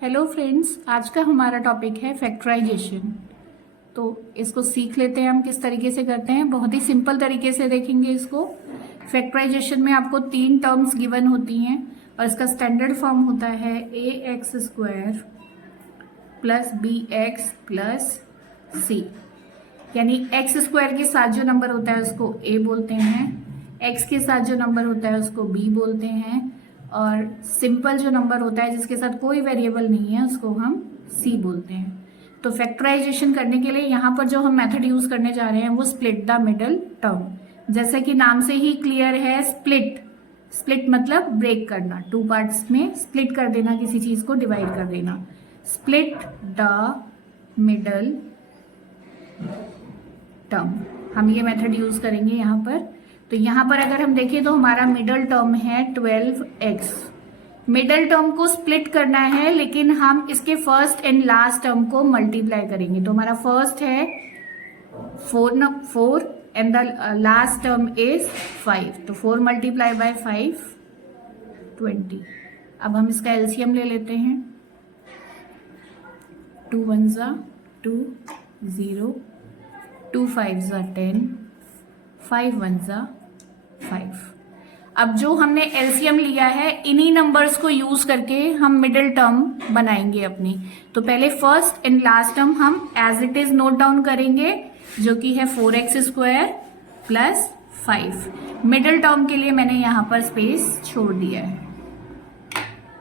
Hello friends, आज का हमारा टॉपिक है फैक्टराइजेशन। तो इसको सीख लेते हैं हम किस तरीके से करते हैं। बहुत ही सिंपल तरीके से देखेंगे इसको। फैक्टराइजेशन में आपको 3 टर्म्स गिवन होती हैं और इसका स्टैंडर्ड फॉर्म होता है ax² plus bx plus c। यानी x² के साथ जो नंबर होता है उसको a बोलते हैं, x के साथ जो नंबर होता है उसको b बोलते हैं और सिंपल जो नंबर होता है जिसके साथ कोई वेरिएबल नहीं है उसको हम c बोलते हैं। तो फैक्टराइजेशन करने के लिए यहाँ पर जो हम मेथड यूज करने जा रहे हैं वो स्प्लिट द मिडल टर्म। जैसे कि नाम से ही क्लियर है, स्प्लिट। स्प्लिट मतलब ब्रेक करना, 2 पार्ट्स में स्प्लिट कर देना, किसी चीज को डिवाइड कर देना। स्प्लिट द मिडल टर्म, हम ये मेथड यूज करेंगे यहाँ पर। तो यहाँ पर अगर हम देखें तो हमारा मिडल टर्म है 12x। मिडल टर्म को स्प्लिट करना है लेकिन हम इसके फर्स्ट एंड लास्ट टर्म को मल्टीप्लाई करेंगे। तो हमारा फर्स्ट है 4 and the last term is 5। तो 4 मल्टीप्लाई बाय 5 20। अब हम इसका एलसीएम ले लेते हैं। 2 1 2 0, 2 5 10, 5 1 5। अब जो हमने एलसीएम लिया है इन्हीं नंबर्स को यूज करके हम मिडिल टर्म बनाएंगे अपनी। तो पहले फर्स्ट एंड लास्ट टर्म हम as it is note down करेंगे, जो कि है 4x² प्लस 5। मिडिल टर्म के लिए मैंने यहाँ पर स्पेस छोड़ दिया है।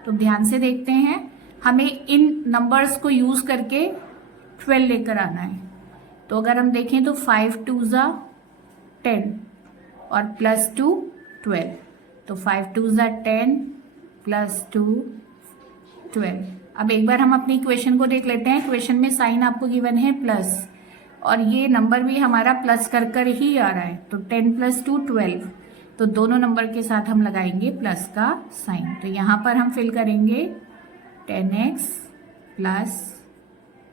तो ध्यान से देखते हैं, हमें इन नंबर्स को यूज करके 12 लेकर आना है। तो अगर हम देखें तो 5 2 10 और प्लस 2 12। तो 5 2 10 प्लस 2 12। अब एक बार हम अपनी इक्वेशन को देख लेते हैं। इक्वेशन में साइन आपको गिवन है प्लस और ये नंबर भी हमारा प्लस कर कर ही आ रहा है। तो 10 प्लस 2 12। तो दोनों नंबर के साथ हम लगाएंगे प्लस का साइन। तो यहाँ पर हम फिल करेंगे 10x प्लस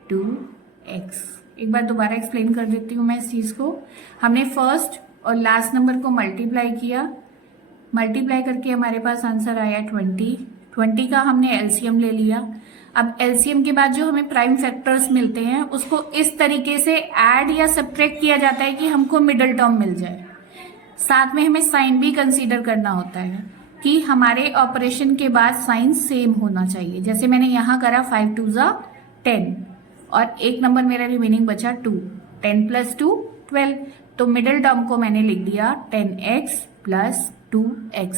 2x। एक बार दोबारा एक्सप्लेन कर देती हूँ मैं इस चीज़ को। हमने फर्स्ट और लास्ट नंबर को मल्टीप्लाई किया, मल्टीप्लाई करके हमारे पास आंसर आया 20 का हमने एलसीएम ले लिया। अब एलसीएम के बाद जो हमें प्राइम फैक्टर्स मिलते हैं उसको इस तरीके से ऐड या सब्ट्रैक्ट किया जाता है कि हमको मिडिल टर्म मिल जाए। साथ में हमें साइन भी कंसीडर करना होता है कि हमारे ऑपरेशन के बाद साइन सेम होना चाहिए। जैसे मैंने यहाँ करा 5 2 10 और एक नंबर मेरा रिमेनिंग बचा 2। 10 प्लस 2 12। तो मिडिल टर्म को मैंने लिख दिया 10x प्लस 2x।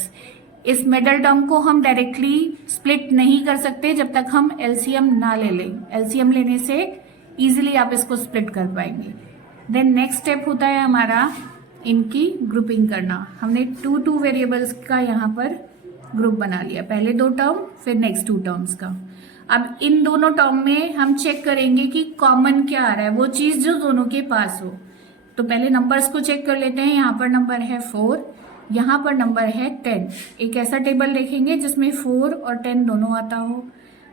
इस मिडिल टर्म को हम डायरेक्टली स्प्लिट नहीं कर सकते जब तक हम एलसीएम ना ले लें। एलसीएम लेने से इजीली आप इसको स्प्लिट कर पाएंगे। देन नेक्स्ट स्टेप होता है हमारा इनकी ग्रुपिंग करना। हमने 2 वेरिएबल्स का यहाँ पर ग्रुप बना लिया, पहले 2 टर्म फिर नेक्स्ट 2 टर्म्स का। अब इन दोनों टर्म में हम चेक करेंगे कि कॉमन क्या आ रहा है, वो चीज जो दोनों के पास हो। तो पहले नंबर्स को चेक कर लेते हैं। यहाँ पर नंबर है 4, यहाँ पर नंबर है 10। एक ऐसा टेबल देखेंगे जिसमें 4 और 10 दोनों आता हो।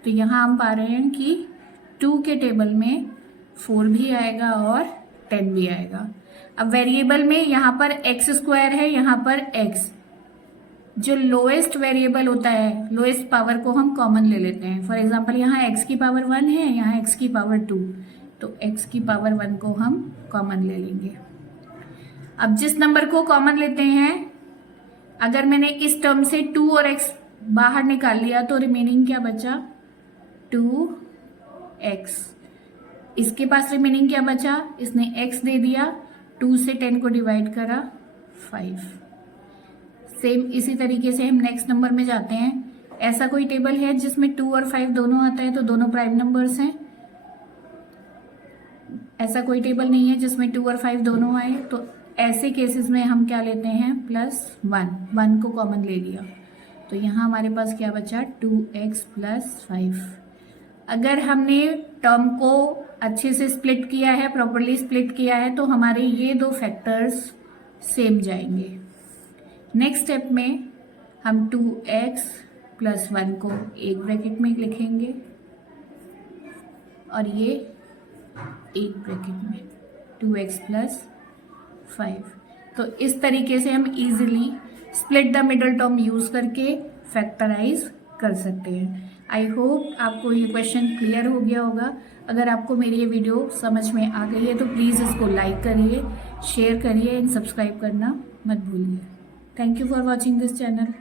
तो यहाँ हम पा रहे हैं कि 2 के टेबल में 4 भी आएगा और 10 भी आएगा। अब वेरिएबल में यहाँ पर x² है, यहाँ पर x। जो लोएस्ट वेरिएबल होता है, लोएस्ट पावर को हम कॉमन ले लेते हैं। फॉर एग्जांपल यहाँ x की पावर 1 है, यहाँ x की पावर 2। तो x की पावर 1 को हम कॉमन ले लेंगे। अब जिस नंबर को कॉमन लेते हैं, अगर मैंने इस टर्म से 2 और x बाहर निकाल लिया तो रिमेनिंग क्या बचा 2x। इसके पास रिमेनिंग क्या बचा, इसने x दे दिया, 2 से 10 को डिवाइड करा 5। सेम इसी तरीके से हम नेक्स्ट नंबर में जाते हैं। ऐसा कोई टेबल है जिसमें 2 और 5 दोनों आता है तो दोनों प्राइम नंबर्स हैं। ऐसा कोई टेबल नहीं है जिसमें 2 और 5 दोनों आए। तो ऐसे केसेस में हम क्या लेते हैं +1 को कॉमन ले लिया। तो यहाँ हमारे पास क्या बचा 2x प्लस 5। अगर हमने टर्म को अच्छे से स्प्लिट किया है, प्रॉपरली स्प्लिट किया है, तो हमारे ये 2 फैक्टर्स सेम जाएंगे। नेक्स्ट स्टेप में हम 2x प्लस 1 को एक ब्रैकेट में लिखेंगे और ये एक ब्रैकेट में 2x प्लस 5। तो इस तरीके से हम easily split the middle term use करके फैक्टराइज कर सकते हैं। आई होप आपको ये क्वेश्चन क्लियर हो गया होगा। अगर आपको मेरी ये वीडियो समझ में आ गई है तो प्लीज़ इसको लाइक करिए, शेयर करिए एंड सब्सक्राइब करना मत भूलिए। Thank you for watching this channel.